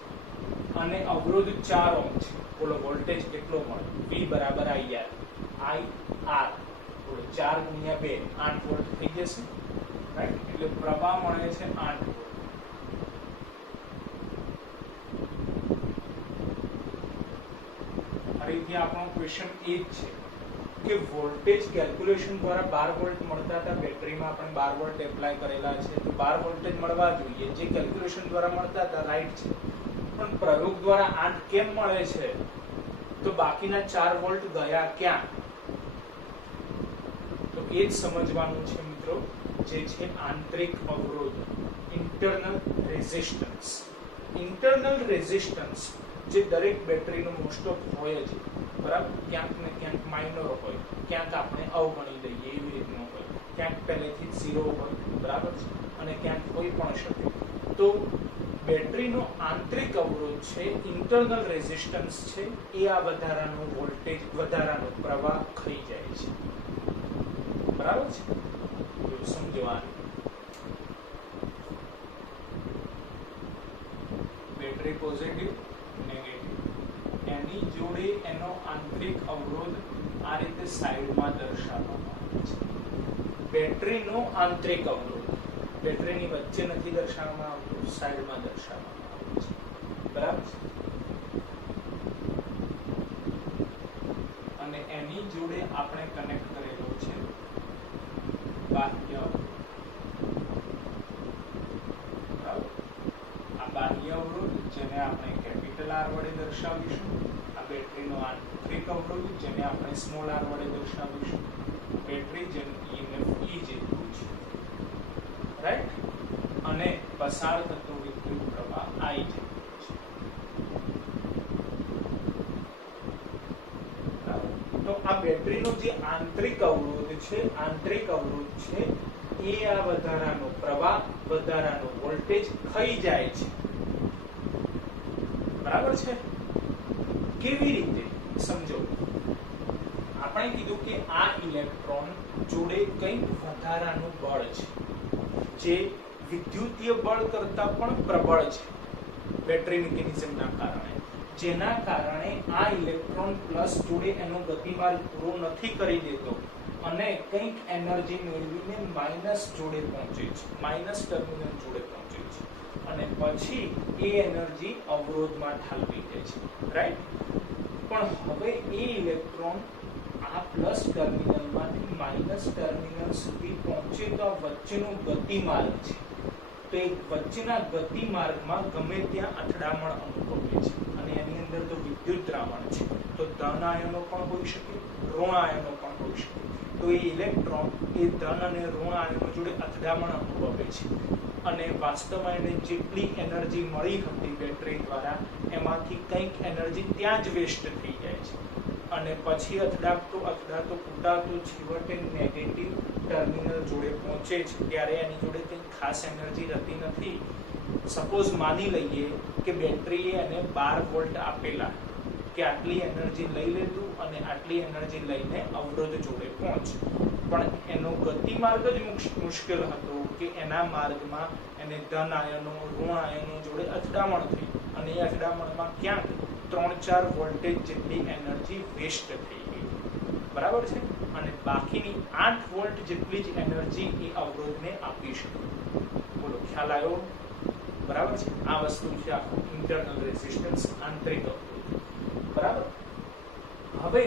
અને અવરોધ 4 ઓહ્મ છે, બોલો વોલ્ટેજ કેટલો મળે? V બરાબર IR. IR બોલો 4 ગુણ્યા 2 8 વોલ્ટ થઈ જશે, રાઈટ. એટલે પ્રવાહ મળે છે 8 વોલ્ટ. ફરીથી આપણો ક્વેશ્ચન એ જ છે કે વોલ્ટેજ કેલ્ક્યુલેશન દ્વારા 12 વોલ્ટ મળતા હતા, બેટરીમાં આપણે 12 વોલ્ટ એપ્લાય કરેલા છે તો 12 વોલ્ટ જ મળવા જોઈએ, જે કેલ્ક્યુલેશન દ્વારા મળતા હતા, રાઈટ છે. પણ પ્રયોગ દ્વારા 8 કેમ મળે છે? તો બાકીના 4 વોલ્ટ ગયા ક્યાં? તો એ જ સમજવાનું છે મિત્રો, જે છે આંતરિક અવરોધ, ઇન્ટરનલ રેઝિસ્ટન્સ. ઇન્ટરનલ રેઝિસ્ટન્સ જે દરેક બેટરીનું મોસ્ટ ઓફ હોય જ, બરાબર. ક્યાંક ને ક્યાંક માઇનર હોય, ક્યાંક આપણે અવગણી દઈએ એવી રીતનું હોય, ક્યાંક પહેલેથી 0 હોય, બરાબર છે, અને ક્યાંક હોઈ પણ શકે. તો બેટરીનો આંતરિક અવરોધ છે, ઇન્ટરનલ રેઝિસ્ટન્સ છે, એ આ વધારાનો વોલ્ટેજ, વધારાનો પ્રવાહ ખાઈ જાય છે, બરાબર છે. તો સમજવાનું, બેટરી પોઝિટિવ નેગેટિવ, એની જોડે એનો આંતરિક અવરોધ આ રીતે સાઈડમાં દર્શાવવામાં આવે છે. બેટરીનો આંતરિક અવરોધ બેટરીની વચ્ચે નથી દર્શાવવામાં આવતો, સાઈડમાં દર્શાવવામાં આવે છે, બરાબર. અને એની જોડે આપણે કનેક્ટ કરેલો છે બાહ્ય અવરોધ, બરાબર. આ બાહ્ય અવરોધ જેને જેને આપણે કેપિટલ આર વડે દર્શાવીશું, આ બેટરીનો આંતરિક અવરોધ જેને આપણે સ્મોલ આર વડે દર્શાવીશું, બેટરી જેનું EMF E જેટલું છે, રાઈટ, અને પસાર થતો વિદ્યુત પ્રવાહ I જેટલો છે. તો આ બેટરીનો જે આંતરિક અવરોધ છે એ આ વધારાનો પ્રવાહ, વધારાનો વોલ્ટેજ ખાઈ જાય છે. બરાબર છે? કેવી રીતે સમજો. આપણે કીધું કે આ ઇલેક્ટ્રોન જોડે કંઈક વધારાનું બળ છે જે વિદ્યુતીય બળ કરતા પણ પ્રબળ છે બેટરી મિકેનિઝમના કારણે, જેના કારણે આ ઇલેક્ટ્રોન પ્લસ જોડે એનો ગતિમાર્ગ પૂરો નથી કરી દેતો અને કંઈક એનર્જી મેળવીને માઇનસ જોડે પહોંચે છે, માઇનસ ટર્મિનલ જોડે પહોંચે છે અને પછી એ એનર્જી અવરોધમાં ઠાલવી દે છે, રાઈટ. પણ હવે એ ઇલેક્ટ્રોન આ પ્લસ ટર્મિનલમાંથી માઇનસ ટર્મિનલ સુધી પહોંચે તો આ વચ્ચેનો ગતિમાર્ગ છે, તો એ વચ્ચેના ગતિમાર્ગમાં ગમે ત્યાં અથડામણ અનુભવે છે અને એની અંદર તો વિદ્યુત દ્રાવણ છે, તો ધન આયનો પણ હોઈ શકે, ઋણ આયનો પણ હોઈ શકે. તો એ ઇલેક્ટ્રોન એ ધન અને ઋણ આયનો જોડે અથડામણ અનુભવે છે અને વાસ્તવમાં એને જેટલી એનર્જી મળી હતી બેટરી દ્વારા એમાંથી કંઈક એનર્જી ત્યાં જ વેસ્ટ થઈ જાય છે અને પછી અથડાતો કૂટાતો છેવટે નેગેટિવ ટર્મિનલ જોડે પહોંચે છે ત્યારે એની જોડે કંઈ ખાસ એનર્જી રહેતી નથી. સપોઝ માની લઈએ કે બેટરીએ એને 12 વોલ્ટ આપેલા કે આટલી એનર્જી લઈ લેતું અને આટલી એનર્જી લઈને અવરોધ જોડે પહોંચ, પણ એનો ગતિમાર્ગ જ મુશ્કેલ હતો કે એના માર્ગમાં એને ધન આયનો ઋણ આયનો જોડે અથડામણ થઈ અને એ અથડામણમાં ક્યાંક 3-4 વોલ્ટેજ જેટલી એનર્જી વેસ્ટ થઈ ગઈ. બરાબર છે? અને બાકીની 8 વોલ્ટ જેટલી જ એનર્જી એ અવરોધને આપી શકે. બોલો, ખ્યાલ આવ્યો? બરાબર છે? આ વસ્તુ છે આખું ઇન્ટરનલ રેઝિસ્ટન્સ, આંતરિક અવરોધ. બરાબર. હવે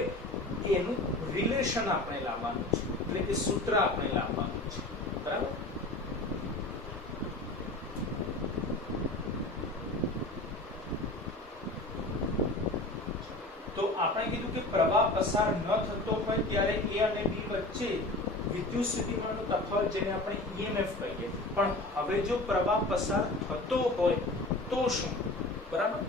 એનું રિલેશન આપણે લાવવાનું છે, એટલે કે સૂત્ર આપણે લાવવાનું છે. બરાબર. તો આપણે કીધું કે પ્રવાહ પસાર ન થતો હોય ત્યારે A અને B વચ્ચે વિદ્યુત સ્થિતિમાનનો તફાવત જેને આપણે EMF કહીએ, પણ હવે જો પ્રવાહ પસાર થતો હોય તો શું? બરાબર.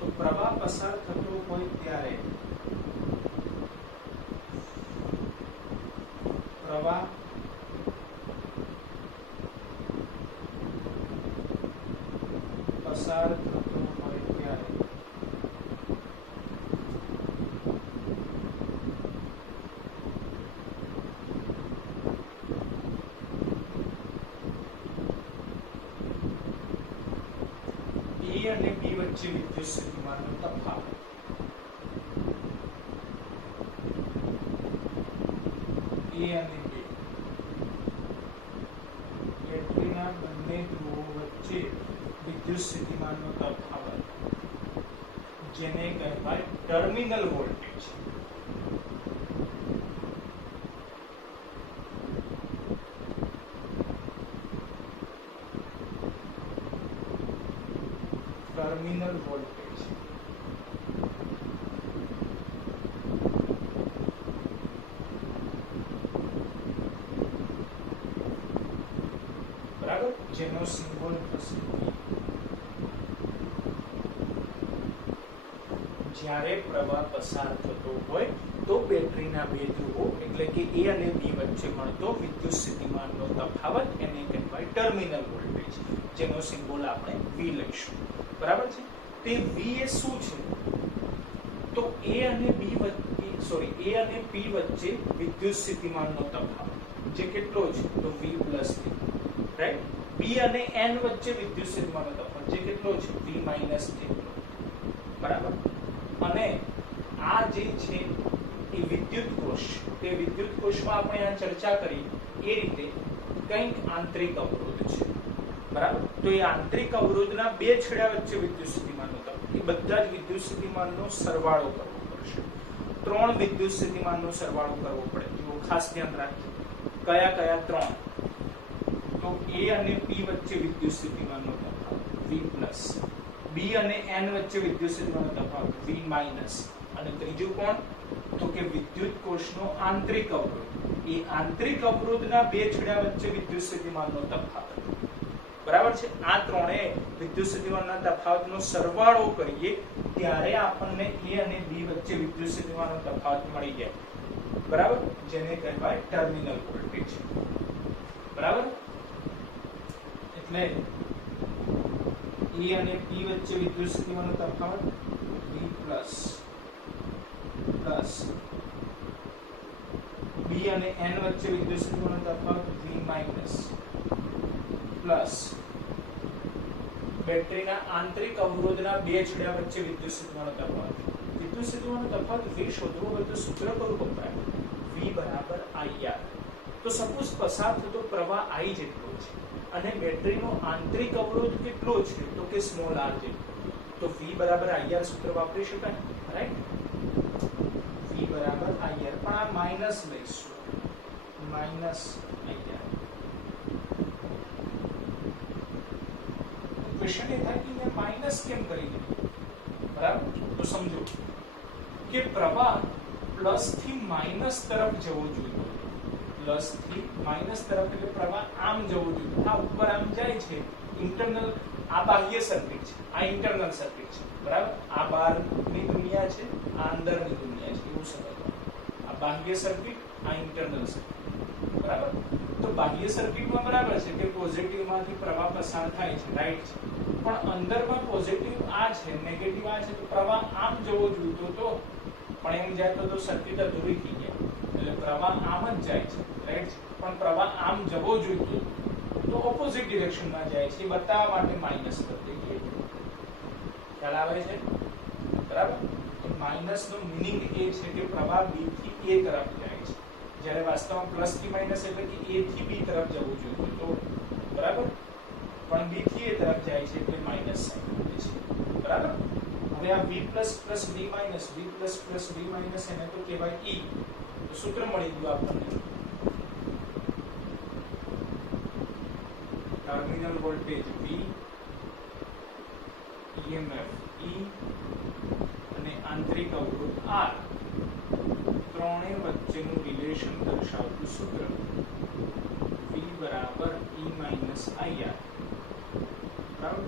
તો પ્રવાહ પસાર થતો હોય ત્યારે પ્રવાહ પસાર થતો હોય ત્યારે A અને B વચ્ચે વિદ્યુત સ્થિતિમાનનો તફાવત A અને B બેટરીના બંને ધ્રુવો વચ્ચે વિદ્યુત સ્થિતિમાનનો તફાવત જેને કહેવાય ટર્મિનલ વોલ્ટેજ. ટર્મિનલ વોલ્ટેજ બરાબર, જેનો સિમ્બોલ થશે. જ્યારે પ્રવાહ પસાર થતો હોય તો બેટરીના બે ધ્રુવો એટલે કે A અને B વચ્ચે મળતો વિદ્યુત સ્થિતિમાનનો તફાવત એને કહેવાય ટર્મિનલ વોલ્ટેજ, જેનો સિમ્બોલ આપણે V લઈશું. બરાબર છે? તે V એ શું છે? તો A અને P વચ્ચે વિદ્યુત સ્થિતિમાનનો તફાવત જે કેટલો છે? તો V + V, રાઈટ. B અને N વચ્ચે વિદ્યુત સ્થિતિમાનનો તફાવત જે કેટલો છે? V - જેટલો. બરાબર. અને આ જે છે એ વિદ્યુત કોષ, તે વિદ્યુત કોષમાં આપણે આ ચર્ચા કરી એ રીતે કંઈક આંતરિક અવરોધ છે. બરાબર. તો એ આંતરિક અવરોધના બે છેડા વચ્ચે વિદ્યુત સ્થિતિમાનનો તફાવત, એ બધા જ વિદ્યુત સ્થિતિમાનનો સરવાળો કરવો પડશે. 3 વિદ્યુત સ્થિતિમાનનો સરવાળો કરવો પડે. જો ખાસ ધ્યાન રાખજો કયા 3? તો A અને P વચ્ચે વિદ્યુત સ્થિતિમાનનો તફાવત v પ્લસ, b અને n વચ્ચે વિદ્યુત સ્થિતિમાનનો તફાવત v માઇનસ, અને ત્રીજું કોણ? તો કે વિદ્યુત કોષનો આંતરિક અવરોધ. એ આંતરિક અવરોધના બે છેડા વચ્ચે વિદ્યુત સ્થિતિમાનનો તફાવત. બરાબર છે? આ ત્રણે વિદ્યુત સ્થિતિમાનના તફાવતનો સરવાળો કરીએ ત્યારે આપણને a અને b વચ્ચે વિદ્યુત સ્થિતિમાનનો તફાવત મળી જાય. બરાબર? જેને કહેવાય ટર્મિનલ વોલ્ટેજ. બરાબર? એટલે a અને b વચ્ચે વિદ્યુત સ્થિતિમાનનો તફાવત v પ્લસ b અને n વચ્ચે વિદ્યુત સ્થિતિમાનનો તફાવત v માઇનસ પ્લસ બેટરીના આંતરિક અવરોધના બે છેડા વચ્ચે વિદ્યુત સ્થિતિમાનનો તફાવત. વિદ્યુત સ્થિતિમાનનો તફાવત v શોધવો હોય તો સૂત્ર કયું વપરાય? v બરાબર IR. તો સપોઝ પસાર થતો પ્રવાહ I જેટલો છે અને બેટરીનો આંતરિક અવરોધ કેટલો છે? તો કે સ્મોલ r જેટલો. તો v બરાબર IR સૂત્ર વાપરી શકાય, રાઈટ? v બરાબર IR, પણ આ માઈનસ લઈશું, માઈનસ IR. ક્વેશ્ચન એ થાય કે મેં માઈનસ કેમ કરી દીધું? બરાબર? તો સમજો કે પ્રવાહ પ્લસ થી માઈનસ તરફ જવો જોઈએ. પ્લસ થી માઈનસ તરફ એટલે પ્રવાહ આમ જવો જોઈએ. આ ઉપર આમ જાય છે. ઇન્ટરનલ, આ બાહ્ય સર્કિટ છે, આ ઇન્ટરનલ સર્કિટ છે. બરાબર? આ બહારની દુનિયા છે, આ અંદરની દુનિયા છે, એવું સમજવાનું. આ બાહ્ય સર્કિટ, આ ઇન્ટરનલ સર્કિટ. બરાબર? તો બાહ્ય સર્કિટમાં બરાબર છે કે પોઝિટિવ માંથી પ્રવાહ પસાર થાય છે, રાઈટ છે? પણ અંદરમાં પોઝિટિવ આ છે, નેગેટિવ આ છે, તો પ્રવાહ આમ જવો જોઈતો તો, પણ એમ જાય તો સર્કિટ અધૂરી થઈ જાય. એટલે પ્રવાહ આમ જ જાય છે, રાઈટ? પણ પ્રવાહ આમ જવો જોઈતો તો ઓપોઝિટ ડિરેક્શનમાં જાય છે. બતાવવા માટે માઈનસ કરી દઈએ. ખ્યાલ આવે છે? બરાબર? તો માઈનસ નો મીનિંગ એ છે કે પ્રવાહ b થી a તરફ જાય છે, જ્યારે વાસ્તવમાં પ્લસ થી માઈનસ એટલે કે a થી b તરફ જવું જોઈએ તો. બરાબર? પણ b થી a તરફ જાય છે એટલે માઈનસ સાઇન આવે છે. બરાબર? હવે આ v plus plus v minus, v plus plus v minus એને તો કહેવાય e. તો સૂત્ર મળી ગયું આપણને. Terminal voltage v, EMF E અને આંતરિક અવરોધ R, ત્રણે વચ્ચેનું રિલેશન દર્શાવતું સૂત્ર v બરાબર E માઇનસ IR. બરાબર?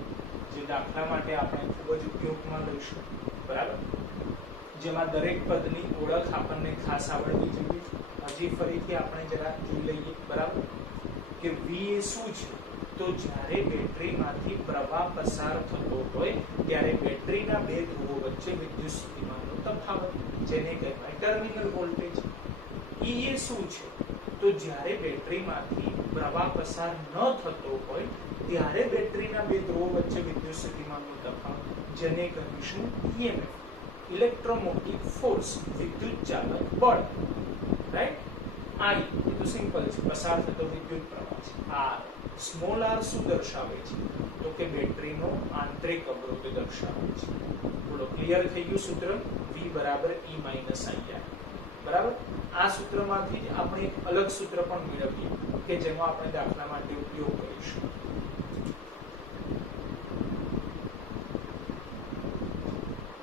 જે દાખલા માટે આપણે ખૂબ જ ઉપયોગમાં લઈશું. બરાબર? જેમાં દરેક પદની ઓળખ આપણને ખાસ આવડવી જોઈએ. હજી ફરીથી આપણે જરા જોઈ લઈએ. બરાબર? કે v એ શું છે? તો જ્યારે બેટરીમાંથી પ્રવાહ પસાર થતો હોય ત્યારે બેટરીના બે ધ્રુવો વચ્ચે વિદ્યુત સ્થિતિમાનનો તફાવત, જેને કહેવાય ટર્મિનલ વોલ્ટેજ. E એ શું છે? તો જ્યારે બેટરીમાંથી પ્રવાહ પસાર ન થતો હોય ત્યારે બેટરીના બે ધ્રુવો વચ્ચે વિદ્યુત સ્થિતિમાનનો તફાવત, જેને કહીશું EMF, ઇલેક્ટ્રોમોટિવ ફોર્સ, વિદ્યુત ચાલક બળ. રાઈટ? I એ તો સિમ્પલ છે, પસાર થતો વિદ્યુત પ્રવાહ છે. R, સ્મોલ r શું દર્શાવે છે? તો કે બેટરીનો આંતરિક અવરોધ દર્શાવે છે. બોલો, ક્લિયર થઈ ગયું સૂત્ર? v બરાબર E માઇનસ IR. બરાબર? આ સૂત્રમાંથી જ આપણે એક અલગ સૂત્ર પણ મેળવીએ કે જેનો આપણે દાખલા માટે ઉપયોગ કરીશું.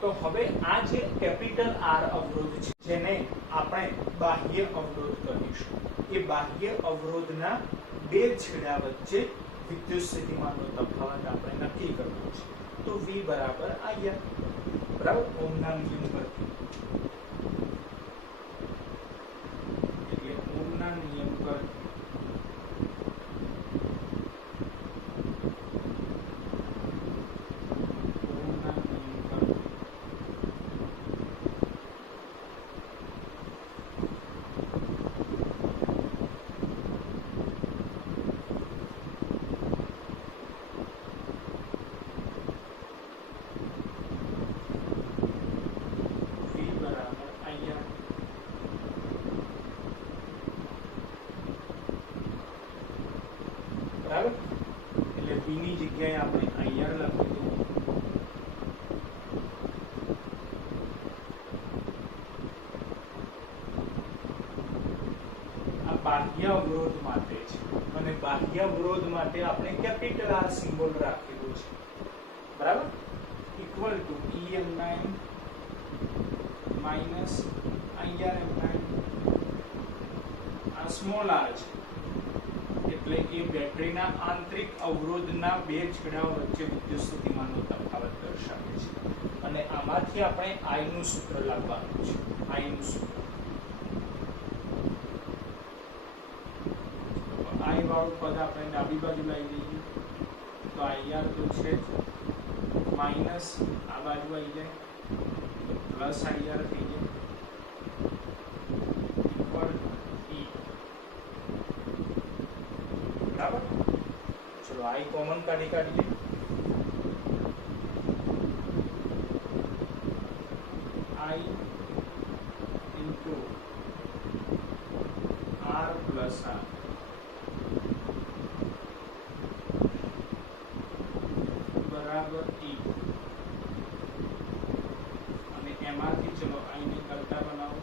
તો હવે આ જે કેપિટલ R અવરોધ છે, જેને આપણે બાહ્ય અવરોધ કહીશું, એ બાહ્ય અવરોધના બે છેડા વચ્ચે વિદ્યુત સ્થિતિમાનનો તફાવત આપણે નક્કી કરવો છે. તો v બરાબર IR. બરાબર? ઓહમના નિયમ પરથી. એટલે ઓહમના નિયમ પરથી બરાબર? એટલે v ની જગ્યાએ આપણે IR લખી દઈએ. આ બાહ્ય અવરોધ માટે છે અને બાહ્ય અવરોધ માટે આપણે કેપિટલ R સિમ્બોલ રાખેલું છે. બરાબર, equal to EM9 minus IRM9 આ સ્મોલ r છે, એટલે કે બેટરીના આંતરિક અવરોધના બે છેડાઓ વચ્ચે વિદ્યુત સ્થિતિમાનનો તફાવત દર્શાવે છે. અને આમાંથી આપણે I નું સૂત્ર લાવવાનું છે. I નું સૂત્ર I વાળું પદ આપણે ડાબી બાજુ લઈ લઈએ તો IR તો છે જ, માઇનસ આ બાજુ આવી જાય તો પ્લસ IR થઈ જાય ઇક્વલ E. બરાબર, ચલો I કોમન કાઢીએ. I into R plus R બરાબર E. અને એમાંથી ચલો I ને કરતા બનાવો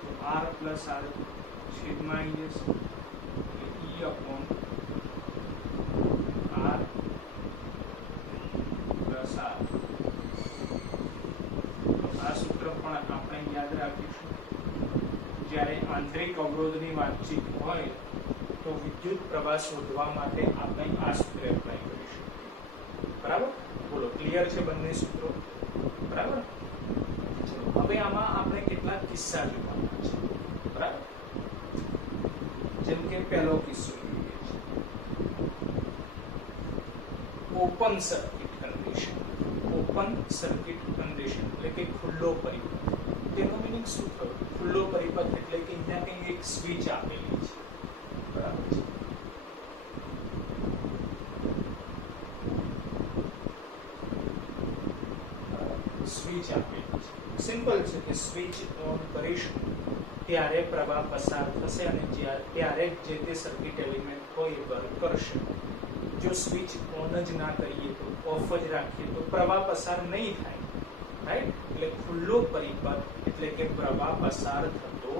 તો R plus R છેદમાં આવી જશે એટલે E upon R plus R. આ સૂત્ર પણ આપણે યાદ રાખીશું. જ્યારે આંતરિક અવરોધની વાતચીત હોય તો વિદ્યુત પ્રવાહ શોધવા માટે આપણે આ સૂત્ર એપ્લાય કરીશું. બરાબર, બોલો ક્લિયર છે બંને સૂત્રો? બરાબર, ચલો હવે આમાં આપણે કેટલાક કિસ્સા જોવાના છે. બરાબર, જેમ કે પહેલો કિસ્સો જોઈએ છે open circuit condition. Open circuit condition એટલે કે ખુલ્લો પરિપથ. તેનો મીનિંગ શું થયું? ખુલ્લો પરિપથ એટલે કે અહીંયા કંઈ એક સ્વિચ આપેલી છે. બરાબર છે, સ્વિચ આપેલી છે. સિમ્પલ છે કે સ્વિચ ઓન કરીશું ત્યારે પ્રવાહ પસાર થશે અને ત્યારે જે તે સર્કિટ એલિમેન્ટ હોય એ વર્ક કરશે. જો સ્વિચ ઓન જ ના કરીએ તો, ઓફ જ રાખીએ તો પ્રવાહ પસાર નહીં થાય. રાઈટ, એટલે ખુલ્લો પરિપથ એટલે કે પ્રવાહ પસાર થતો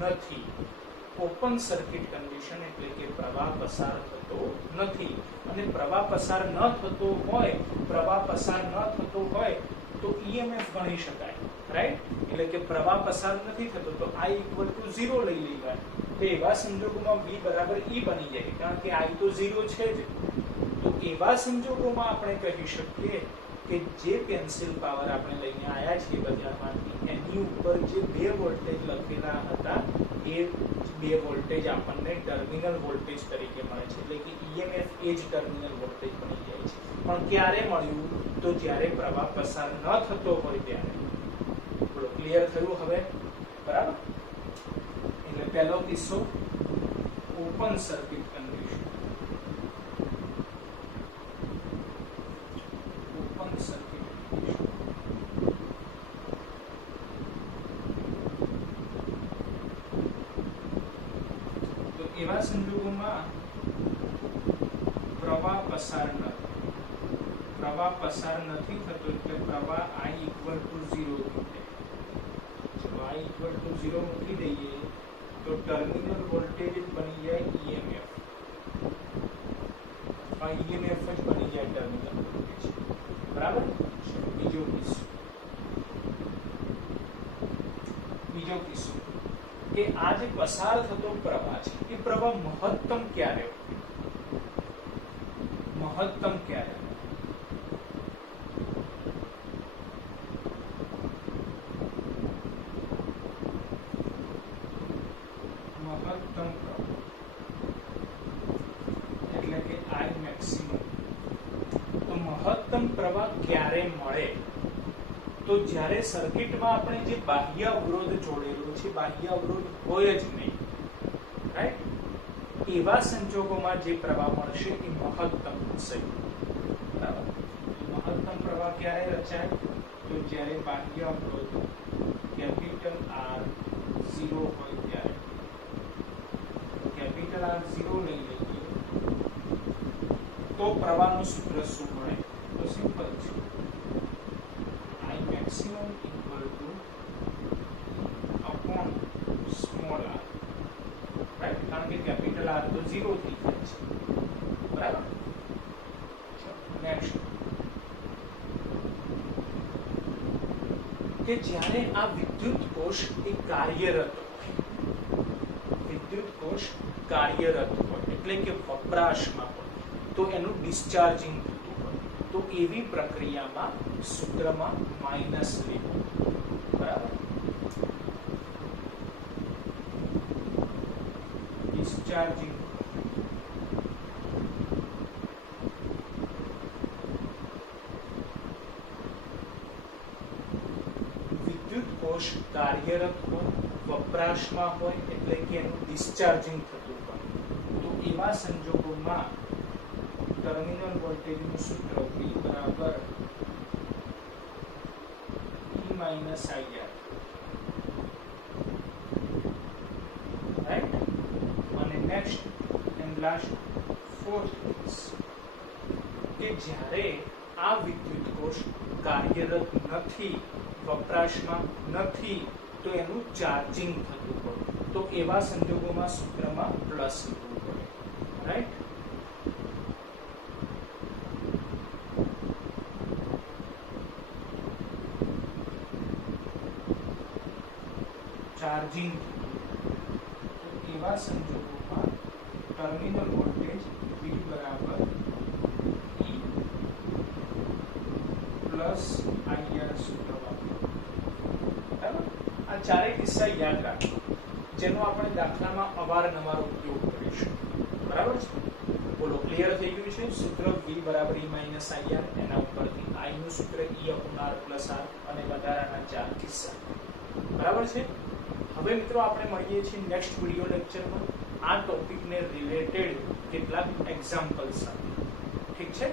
નથી. ઓપન સર્કિટ કન્ડિશન એટલે કે પ્રવાહ પસાર થતો નથી. અને પ્રવાહ પસાર ન થતો હોય, પ્રવાહ પસાર ન થતો હોય તો EMF ગણી શકાય. રાઈટ, એટલે કે પ્રવાહ પસાર નથી થતો તો I equal to 0 લઈ લેવાય. તો એવા સંજોગોમાં V બરાબર E બની જાય, કારણ કે I તો 0 છે જ. તો એવા સંજોગોમાં આપણે કહી શકીએ કે જે પેન્સિલ પાવર આપણે લઈને આવ્યા છીએ બજારમાંથી, એની ઉપર જે બે વોલ્ટેજ લખેલા હતા એ બે વોલ્ટેજ આપણને ટર્મિનલ વોલ્ટેજ તરીકે મળે છે. એટલે કે EMF એ જ ટર્મિનલ વોલ્ટેજ બની જાય છે. પણ ક્યારે મળ્યું? તો જ્યારે પ્રવાહ પસાર ન થતો હોય ત્યારે. બોલો ક્લિયર થયું હવે? બરાબર, એટલે પહેલો કિસ્સો open circuit condition. Open circuit condition તો એવા સંજોગોમાં પ્રવાહ પસાર ન થાય. પ્રવાહ પસાર નથી થતો એટલે પ્રવાહ I equal to 0 મૂકે. ચલો I equal to 0 મૂકી દઈએ તો ટર્મિનલ વોલ્ટેજ બની જાય EMF. આ EMF જ બની જાય ટર્મિનલ વોલ્ટેજ. બરાબર, બીજો કિસ્સો કે આ જે પસાર થતો પ્રવાહ છે એ પ્રવાહ મહત્તમ ક્યારે હોય? મહત્તમ ક્યારે? મહત્તમ એટલે કે I maximum. તો મહત્તમ પ્રવાહ ક્યારે મળે? તો જ્યારે સર્કિટમાં આપણે જે બાહ્ય અવરોધ જોડેલો છે, બાહ્ય અવરોધ હોય જ નહીં. રાઈટ, એવા સંજોગોમાં જે પ્રવાહ મળશે એ મહત્તમ હશે. બરાબર, મહત્તમ પ્રવાહ ક્યારે રચાય? તો જ્યારે બાહ્ય અવરોધ કેપિટલ R 0 હોય ત્યારે. કેપિટલ R 0 લઈ લઈએ તો પ્રવાહનું સૂત્ર શું મળે? તો સિમ્પલ છે, I maximum equal to upon small r. Right, કારણ કે કેપિટલ R તો 0 થઈ જાય છે. બરાબર. નેક્સ્ટ કે જ્યારે આ વિદ્યુત કોષ એ કાર્યરત હોય, વિદ્યુત કોષ કાર્યરત હોય એટલે કે વપરાશમાં હોય તો એનું ડિસ્ચાર્જિંગ થતું હોય, તો એવી પ્રક્રિયામાં સૂત્રમાં માઇનસ લેવું. બરાબર. ડિસ્ચાર્જિંગ કાર્યરત હોય, વપરાશમાં હોય એટલે કે એનું ડિસ્ચાર્જિંગ થતું હોય, તો એવા સંજોગોમાં ટર્મિનલ વોલ્ટેજનું સૂત્ર V બરાબર E માઇનસ IR, રાઈટ. અને નેક્સ્ટ એન્ડ લાસ્ટ ફોર્થ કે જ્યારે આ વિદ્યુત કોષ કાર્યરત નથી, વપરાશમાં નથી, તો એનું ચાર્જિંગ થતું હોય, તો એવા સંજોગોમાં સૂત્રમાં પ્લસ લેવું પડે. રાઈટ. ચાર્જિંગ, તો એવા સંજોગોમાં ટર્મિનલ વોલ્ટેજ V બરાબર E પ્લસ IR સૂત્ર વાપરો. બરાબર. આ ચારેય કિસ્સા યાદ રાખો, જેનો આપણે દાખલામાં અવારનવાર ઉપયોગ કરીશું. બરાબર છે. બોલો, ક્લિયર થઈ ગયું છે? સૂત્ર V બરાબર E માઇનસ IR, એના ઉપરથી I નું સૂત્ર E upon R plus R અને વધારાના ચાર કિસ્સા. બરાબર છે. હવે મિત્રો આપણે મળીએ છીએ નેક્સ્ટ વિડિયો લેક્ચરમાં આ ટોપિકને રિલેટેડ કેટલાક એક્ઝામ્પલ સાથે. ઠીક છે.